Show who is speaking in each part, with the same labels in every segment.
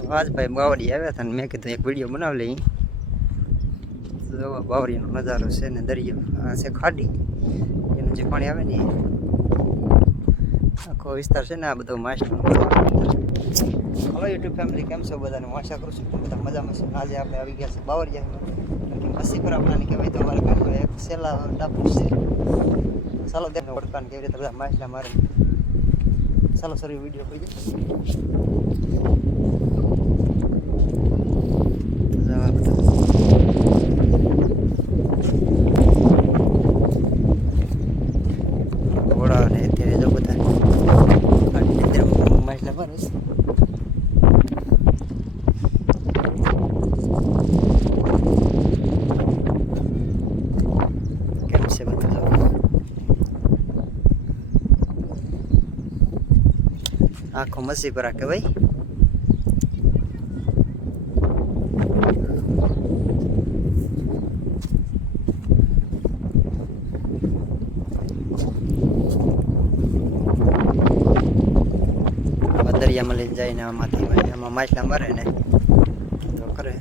Speaker 1: ભાઈ બાવરી આવ્યા હતા ને મેં કીધું એક વીડિયો બનાવી લઈ બાવરીનો નજારો છે ને દરિયો. આ છે ખાડી. એનું જે પાણી આવે ને આખો વિસ્તાર છે ને આ બધો માછલીનો હલો યુટ્યુબ ફેમિલી કેમ છો બધાને? હું આશા કરું છું કે બધા મજામાં છે. આજે આપણે આવી ગયા છે બાવરિયા મસી પર આપણાને કહેવાય તો અમારે ગામનો એક સેલા ટાપુ છે. ચાલો તેમને ઓળખાણ કેવી રીતે બધા માછલા મારે. ચાલો સર વીડિયો કોઈ ઘોડા ને અત્યારે જો બધા મારે છે કેમ છે બધું આખો મસી પર કહેવાય આમાં દરિયામાં લઈને જઈને આમાંથી આમાં માછલા મરે ને તો કરે.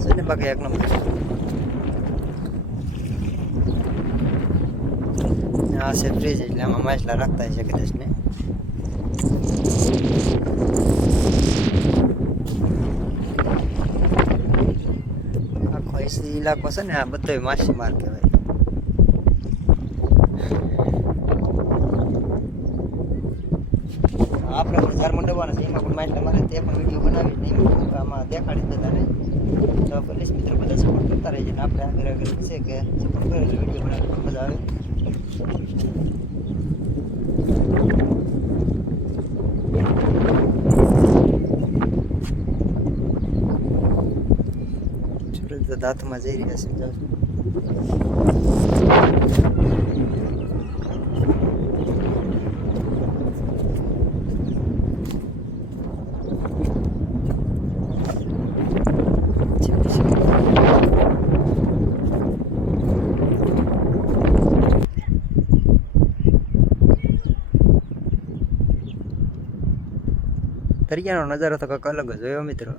Speaker 1: છે ને બાકી એક નંબર આ છે ફ્રીજ એટલે આમાં માછલા રાખતા હશે કદાચ ને આખો એસી ઇલાકો છે ને આ બધો માછીમાર કહેવાય આપણે પણ ઝાર મંડપવાના છે એમાં પણ માછલા મારે તે પણ વીડિયો બનાવી આમાં દેખાડી બધાને તો પોલીસ મિત્રો બધા સપોર્ટ કરતા રહેજો ને આપણે આગળ આગળ છે કે સપોર્ટ કરે વીડિયો બનાવી મજા આવે Şurada dağıtma zehri gelsin. દરિયાનો નજારો તો કંઈક અલગ જ હોય મિત્રો.